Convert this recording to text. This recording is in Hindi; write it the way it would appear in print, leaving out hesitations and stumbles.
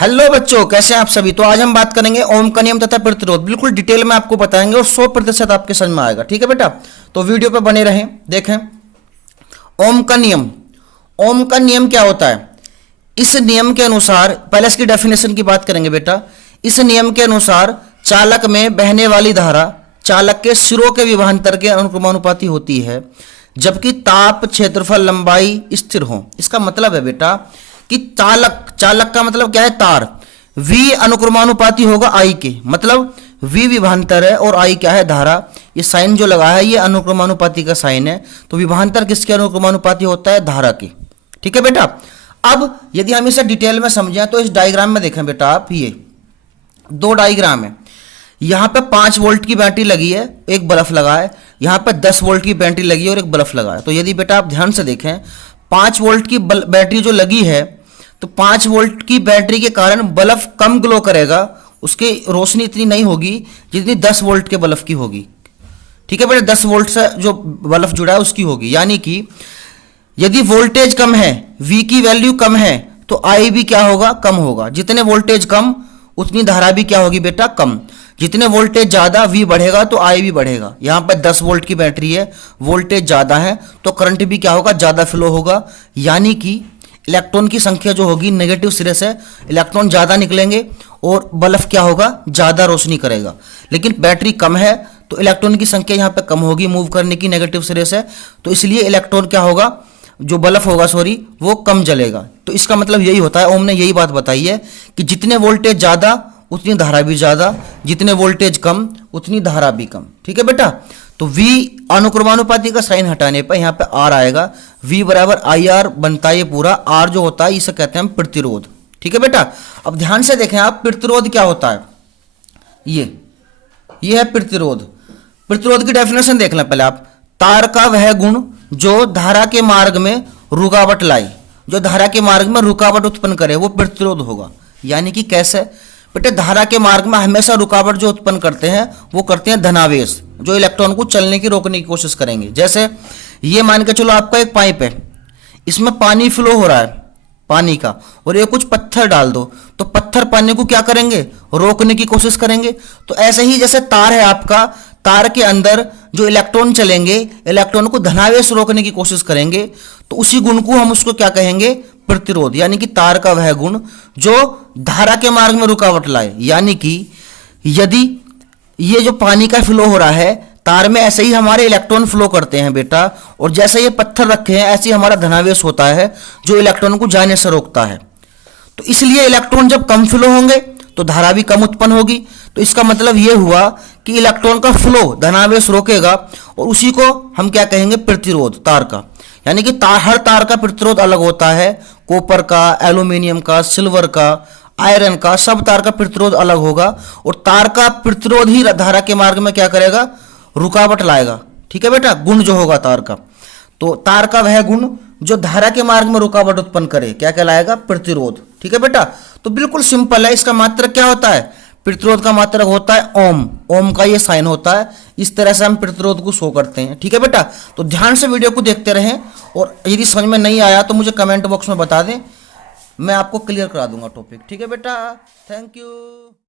हेलो बच्चों, कैसे हैं आप सभी। तो आज हम बात करेंगे ओम का नियम तथा प्रतिरोध। बिल्कुल डिटेल में आपको बताएंगे और 100% आपके समझ में आएगा। ठीक है बेटा, तो वीडियो पे बने रहें। देखें ओम का नियम। ओम का नियम क्या होता है? इस नियम के अनुसार, पहले इसकी डेफिनेशन की बात करेंगे बेटा। इस नियम के अनुसार चालक में बहने वाली धारा चालक के सिरों के विभवांतर के अनुक्रमानुपाती होती है, जबकि ताप, क्षेत्रफल, लंबाई स्थिर हो। इसका मतलब है बेटा कि चालक का मतलब क्या है? तार। V अनुक्रमानुपाती होगा I के, मतलब V विभवांतर है और I क्या है? धारा। ये साइन जो लगा है ये अनुक्रमानुपाती का साइन है। तो विभवांतर किसके अनुक्रमानुपाती होता है? धारा के। ठीक है बेटा। अब यदि हम इसे डिटेल में समझें तो इस डायग्राम में देखें बेटा आप, ये दो डायग्राम है। यहाँ पे 5 वोल्ट की बैटरी लगी है, एक बल्ब लगा है। यहाँ पे 10 वोल्ट की बैटरी लगी है और एक बल्ब लगा है। तो यदि बेटा आप ध्यान से देखें, 5 वोल्ट की बैटरी जो लगी है, तो 5 वोल्ट की बैटरी के कारण बल्ब कम ग्लो करेगा, उसकी रोशनी इतनी नहीं होगी जितनी 10 वोल्ट के बल्ब की होगी। ठीक है बेटा, 10 वोल्ट से जो बल्ब जुड़ा है उसकी होगी। यानी कि यदि वोल्टेज कम है, V की वैल्यू कम है, तो I भी क्या होगा? कम होगा। जितने वोल्टेज कम उतनी धारा भी क्या होगी बेटा? कम। जितने वोल्टेज ज़्यादा V बढ़ेगा तो I भी बढ़ेगा। यहाँ पर 10 वोल्ट की बैटरी है, वोल्टेज ज़्यादा है तो करंट भी क्या होगा? ज़्यादा फ्लो होगा। यानी कि इलेक्ट्रॉन की संख्या जो होगी नेगेटिव सिरे से इलेक्ट्रॉन ज़्यादा निकलेंगे और बल्ब क्या होगा? ज़्यादा रोशनी करेगा। लेकिन बैटरी कम है तो इलेक्ट्रॉन की संख्या यहाँ पे कम होगी मूव करने की नेगेटिव सिरे से, तो इसलिए इलेक्ट्रॉन क्या होगा? जो बल्ब होगा वो कम जलेगा। तो इसका मतलब यही होता है, ओम ने यही बात बताई है कि जितने वोल्टेज ज़्यादा उतनी धारा भी ज़्यादा, जितने वोल्टेज कम उतनी धारा भी कम। ठीक है बेटा। तो V अनुक्रमानुपाती का साइन हटाने पर यहाँ पे R आएगा। V बराबर IR बनता है ये पूरा। R जो होता है इसे कहते हैं हम प्रतिरोध। ठीक है बेटा। अब ध्यान से देखें आप, प्रतिरोध क्या होता है? ये है प्रतिरोध। प्रतिरोध की डेफिनेशन देख लें पहले आप। तार का वह गुण जो धारा के मार्ग में रुकावट लाए, जो धारा के मार्ग में रुकावट उत्पन्न करे, वो प्रतिरोध होगा। यानी कि कैसे बेटे? धारा के मार्ग में हमेशा रुकावट जो उत्पन्न करते हैं वो करते हैं धनावेश, जो इलेक्ट्रॉन को चलने की रोकने की कोशिश करेंगे। जैसे ये मान के चलो आपका एक पाइप है, इसमें पानी फ्लो हो रहा है पानी का, और ये कुछ पत्थर डाल दो तो पत्थर पानी को क्या करेंगे? रोकने की कोशिश करेंगे। तो ऐसे ही जैसे तार है आपका, तार के अंदर जो इलेक्ट्रॉन चलेंगे, इलेक्ट्रॉन को धनावेश रोकने की कोशिश करेंगे, तो उसी गुण को हम उसको क्या कहेंगे? प्रतिरोध। यानी कि तार का वह गुण जो धारा के मार्ग में रुकावट लाए। यानी कि यदि ये जो पानी का फ्लो हो रहा है तार में, ऐसे ही हमारे इलेक्ट्रॉन फ्लो करते हैं बेटा, और जैसे ये पत्थर रखे हैं ऐसे ही हमारा धनावेश होता है जो इलेक्ट्रॉन को जाने से रोकता है। तो इसलिए इलेक्ट्रॉन जब कम फ्लो होंगे तो धारा भी कम उत्पन्न होगी। तो इसका मतलब यह हुआ कि इलेक्ट्रॉन का फ्लो धनावेश रोकेगा, और उसी को हम क्या कहेंगे? प्रतिरोध तार का। यानी कि हर तार का प्रतिरोध अलग होता है। कॉपर का, एल्यूमिनियम का, सिल्वर का, आयरन का, सब तार का प्रतिरोध अलग होगा। और तार का प्रतिरोध ही धारा के मार्ग में क्या करेगा? रुकावट लाएगा। ठीक है बेटा, गुण जो होगा तार का। तो तार का वह गुण जो धारा के मार्ग में रुकावट उत्पन्न करे क्या कहलाएगा? प्रतिरोध। ठीक है बेटा। तो बिल्कुल सिंपल है। इसका मात्रक क्या होता है? प्रतिरोध का मात्रक होता है ओम। ओम का ये साइन होता है। इस तरह से हम प्रतिरोध को शो करते हैं। ठीक है बेटा। तो ध्यान से वीडियो को देखते रहें, और यदि समझ में नहीं आया तो मुझे कमेंट बॉक्स में बता दें, मैं आपको क्लियर करा दूंगा टॉपिक। ठीक है बेटा, थैंक यू।